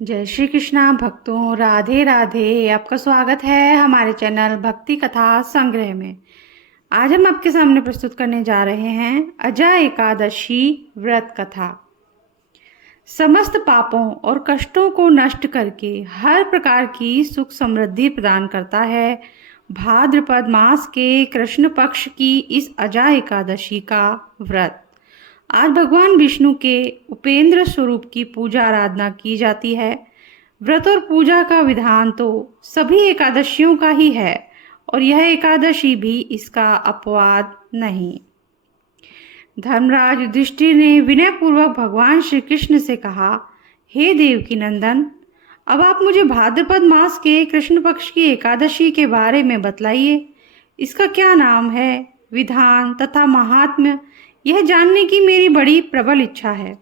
जय श्री कृष्णा भक्तों, राधे राधे। आपका स्वागत है हमारे चैनल भक्ति कथा संग्रह में। आज हम आपके सामने प्रस्तुत करने जा रहे हैं अजा एकादशी व्रत कथा। समस्त पापों और कष्टों को नष्ट करके हर प्रकार की सुख समृद्धि प्रदान करता है। भाद्रपद मास के कृष्ण पक्ष की इस अजा एकादशी का व्रत आज भगवान विष्णु के उपेंद्र स्वरूप की पूजा आराधना की जाती है। व्रत और पूजा का विधान तो सभी एकादशियों का ही है और यह एकादशी भी इसका अपवाद नहीं। धर्मराज युधिष्ठिर ने विनयपूर्वक भगवान श्री कृष्ण से कहा, हे देवकी नंदन, अब आप मुझे भाद्रपद मास के कृष्ण पक्ष की एकादशी के बारे में बतलाइए। इसका क्या नाम है, विधान तथा महात्म्य, यह जानने की मेरी बड़ी प्रबल इच्छा है।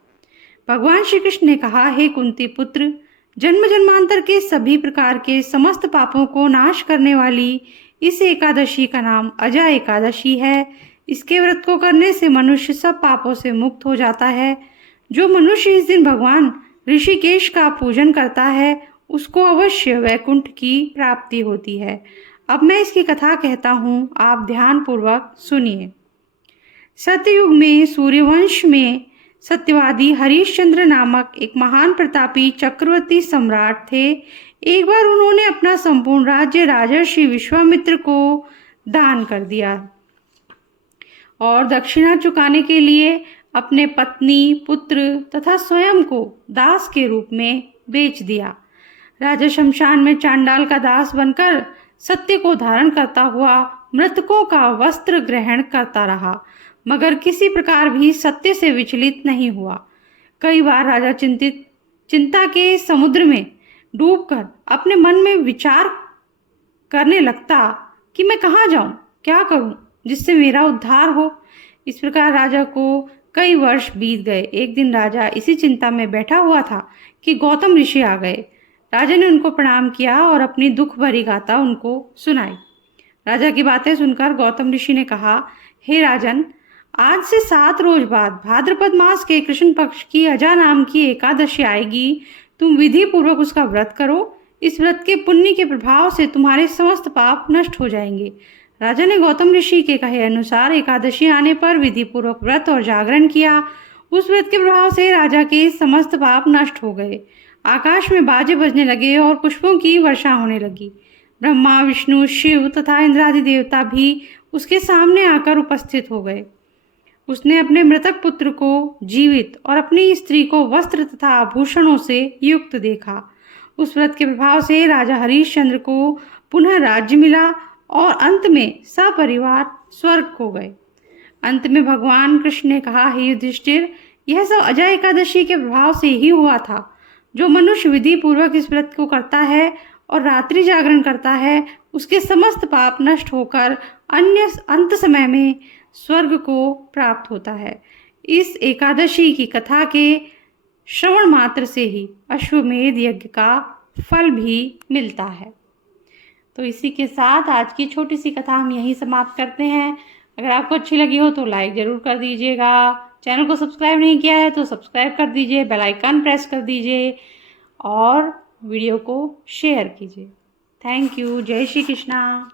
भगवान श्री कृष्ण ने कहा, हे कुंती पुत्र, जन्म जन्मांतर के सभी प्रकार के समस्त पापों को नाश करने वाली इस एकादशी का नाम अजा एकादशी है। इसके व्रत को करने से मनुष्य सब पापों से मुक्त हो जाता है। जो मनुष्य इस दिन भगवान ऋषिकेश का पूजन करता है उसको अवश्य वैकुंठ की प्राप्ति होती है। अब मैं इसकी कथा कहता हूँ, आप ध्यान पूर्वक सुनिए। सतयुग में सूर्यवंश में सत्यवादी हरिश्चंद्र नामक एक महान प्रतापी चक्रवर्ती सम्राट थे। एक बार उन्होंने अपना संपूर्ण राज्य राजर्षि विश्वामित्र को दान कर दिया और दक्षिणा चुकाने के लिए अपने पत्नी, पुत्र तथा स्वयं को दास के रूप में बेच दिया। राजा शमशान में चांडाल का दास बनकर सत्य को धारण करता हुआ मृतकों का वस्त्र ग्रहण करता रहा, मगर किसी प्रकार भी सत्य से विचलित नहीं हुआ। कई बार राजा चिंता के समुद्र में डूबकर अपने मन में विचार करने लगता कि मैं कहाँ जाऊं, क्या करूं जिससे मेरा उद्धार हो। इस प्रकार राजा को कई वर्ष बीत गए। एक दिन राजा इसी चिंता में बैठा हुआ था कि गौतम ऋषि आ गए। राजा ने उनको प्रणाम किया और अपनी दुख भरी गाथा उनको सुनाई। राजा की बातें सुनकर गौतम ऋषि ने कहा, हे राजन, आज से 7 रोज बाद भाद्रपद मास के कृष्ण पक्ष की अजा नाम की एकादशी आएगी। तुम विधि पूर्वक उसका व्रत करो। इस व्रत के पुण्य के प्रभाव से तुम्हारे समस्त पाप नष्ट हो जाएंगे। राजा ने गौतम ऋषि के कहे अनुसार एकादशी आने पर विधि पूर्वक व्रत और जागरण किया। उस व्रत के प्रभाव से राजा के समस्त पाप नष्ट हो गए। आकाश में बाजे बजने लगे और पुष्पों की वर्षा होने लगी। ब्रह्मा, विष्णु, शिव तथा इंद्रादि देवता भी उसके सामने आकर उपस्थित हो गए। उसने अपने मृतक पुत्र को जीवित और अपनी स्त्री को वस्त्र तथा आभूषणों से युक्त देखा। उस व्रत के प्रभाव से राजा हरिश्चंद्र को पुनः राज्य मिला और अंत में सपरिवार स्वर्ग को गए। अंत में भगवान कृष्ण ने कहा, हे युधिष्ठिर, यह सब अजा एकादशी के प्रभाव से ही हुआ था। जो मनुष्य विधि पूर्वक इस व्रत को करता है और रात्रि जागरण करता है, उसके समस्त पाप नष्ट होकर अंत समय में स्वर्ग को प्राप्त होता है। इस एकादशी की कथा के श्रवण मात्र से ही अश्वमेध यज्ञ का फल भी मिलता है। तो इसी के साथ आज की छोटी सी कथा हम यहीं समाप्त करते हैं। अगर आपको अच्छी लगी हो तो लाइक ज़रूर कर दीजिएगा। चैनल को सब्सक्राइब नहीं किया है तो सब्सक्राइब कर दीजिए, बेल आइकन प्रेस कर दीजिए और वीडियो को शेयर कीजिए। Thank you. जय श्री कृष्णा।